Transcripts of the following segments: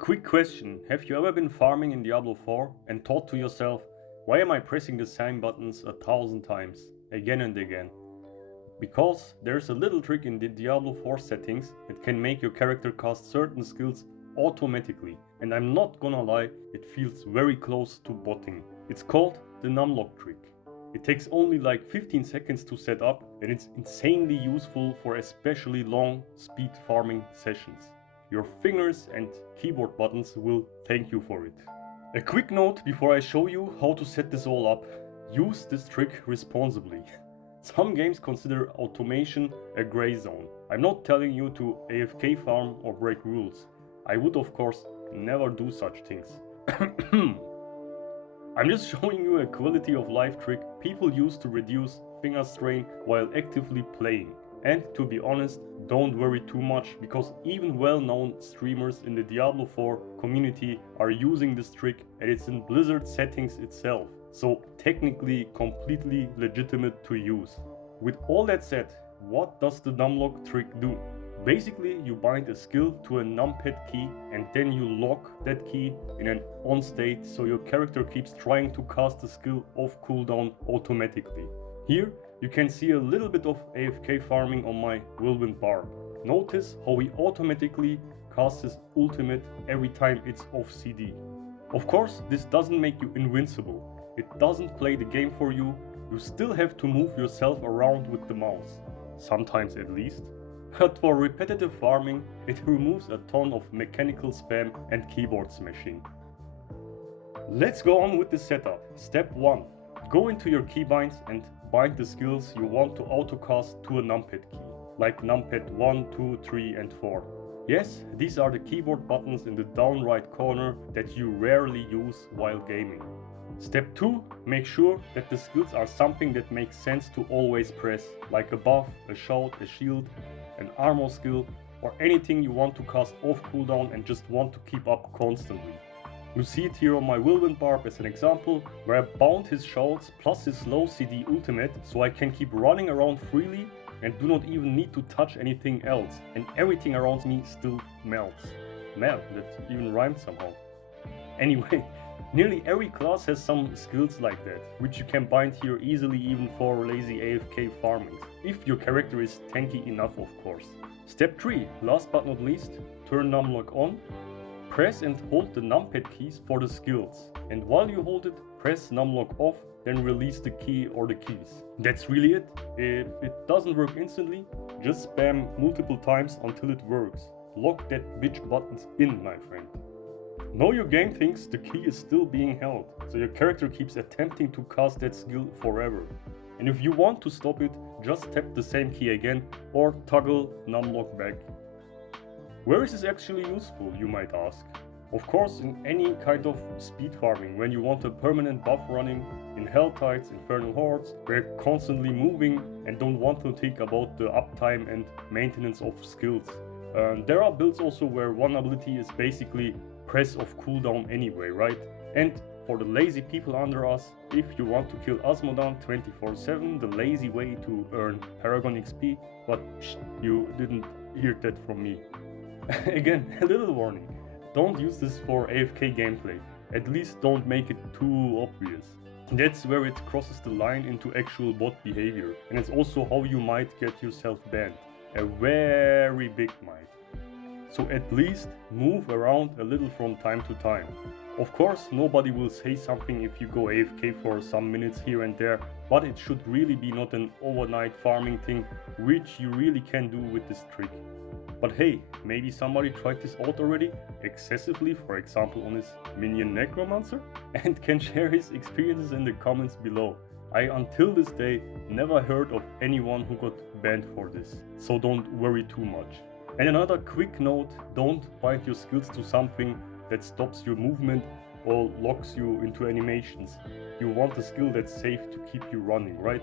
Quick question, have you ever been farming in Diablo 4 and thought to yourself, why am I pressing the same buttons 1,000 times, again and again? Because there's a little trick in the Diablo 4 settings that can make your character cast certain skills automatically, and I'm not gonna lie, it feels very close to botting. It's called the NumLock trick. It takes only like 15 seconds to set up, and it's insanely useful for especially long speed farming sessions. Your fingers and keyboard buttons will thank you for it. A quick note before I show you how to set this all up: use this trick responsibly. Some games consider automation a gray zone. I'm not telling you to AFK farm or break rules. I would of course never do such things. I'm just showing you a quality of life trick people use to reduce finger strain while actively playing. And to be honest, don't worry too much, because even well-known streamers in the Diablo 4 community are using this trick, and it's in Blizzard settings itself, so technically completely legitimate to use. With all that said, what does the NumLock trick do? Basically, you bind a skill to a numpad key and then you lock that key in an on state, so your character keeps trying to cast the skill off cooldown automatically. Here you can see a little bit of AFK farming on my whirlwind barb. Notice how he automatically casts his ultimate every time it's off CD. Of course, this doesn't make you invincible. It doesn't play the game for you. You still have to move yourself around with the mouse. Sometimes at least. But for repetitive farming, it removes a ton of mechanical spam and keyboard smashing. Let's go on with the setup. Step 1. Go into your keybinds and bind the skills you want to autocast to a numpad key, like numpad 1, 2, 3 and 4. Yes, these are the keyboard buttons in the down right corner that you rarely use while gaming. Step 2. Make sure that the skills are something that makes sense to always press, like a buff, a shout, a shield, an armor skill, or anything you want to cast off cooldown and just want to keep up constantly. You see it here on my whirlwind barb as an example, where I bound his shouts plus his low CD ultimate, so I can keep running around freely and do not even need to touch anything else, and everything around me still melts. Man, that even rhymed somehow. Anyway, nearly every class has some skills like that, which you can bind here easily even for lazy AFK farming, if your character is tanky enough of course. Step 3, last but not least, turn NumLock on. Press and hold the numpad keys for the skills, and while you hold it, press NumLock off, then release the key or the keys. That's really it. If it doesn't work instantly, just spam multiple times until it works. Lock that bitch buttons in, my friend. Now your game thinks the key is still being held, so your character keeps attempting to cast that skill forever. And if you want to stop it, just tap the same key again or toggle NumLock back. Where is this actually useful, you might ask? Of course, in any kind of speed farming, when you want a permanent buff running, in Hell Tides, Infernal Hordes, where you're constantly moving and don't want to think about the uptime and maintenance of skills. There are builds also where one ability is basically press off cooldown anyway, right? And for the lazy people under us, if you want to kill Asmodan 24/7, the lazy way to earn Paragon XP, but you didn't hear that from me. Again, a little warning, don't use this for AFK gameplay, at least don't make it too obvious. That's where it crosses the line into actual bot behavior, and it's also how you might get yourself banned, a very big might. So at least move around a little from time to time. Of course, nobody will say something if you go AFK for some minutes here and there, but it should really be not an overnight farming thing, which you really can do with this trick. But hey, maybe somebody tried this out already, excessively, for example on his minion Necromancer, and can share his experiences in the comments below. I until this day never heard of anyone who got banned for this, so don't worry too much. And another quick note, don't bind your skills to something that stops your movement or locks you into animations. You want a skill that's safe to keep you running, right?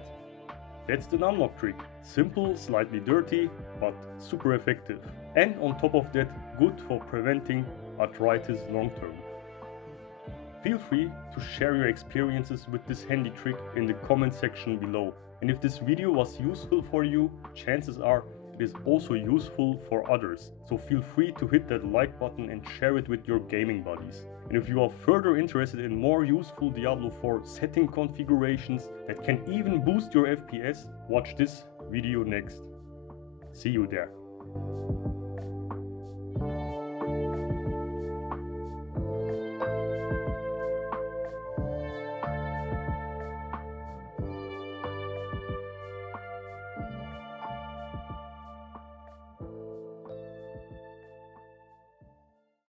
That's the NumLock trick. Simple, slightly dirty, but super effective. And on top of that, good for preventing arthritis long term. Feel free to share your experiences with this handy trick in the comment section below. And if this video was useful for you, chances are it is also useful for others, so feel free to hit that like button and share it with your gaming buddies. And if you are further interested in more useful Diablo 4 setting configurations that can even boost your FPS, watch this video next. See you there.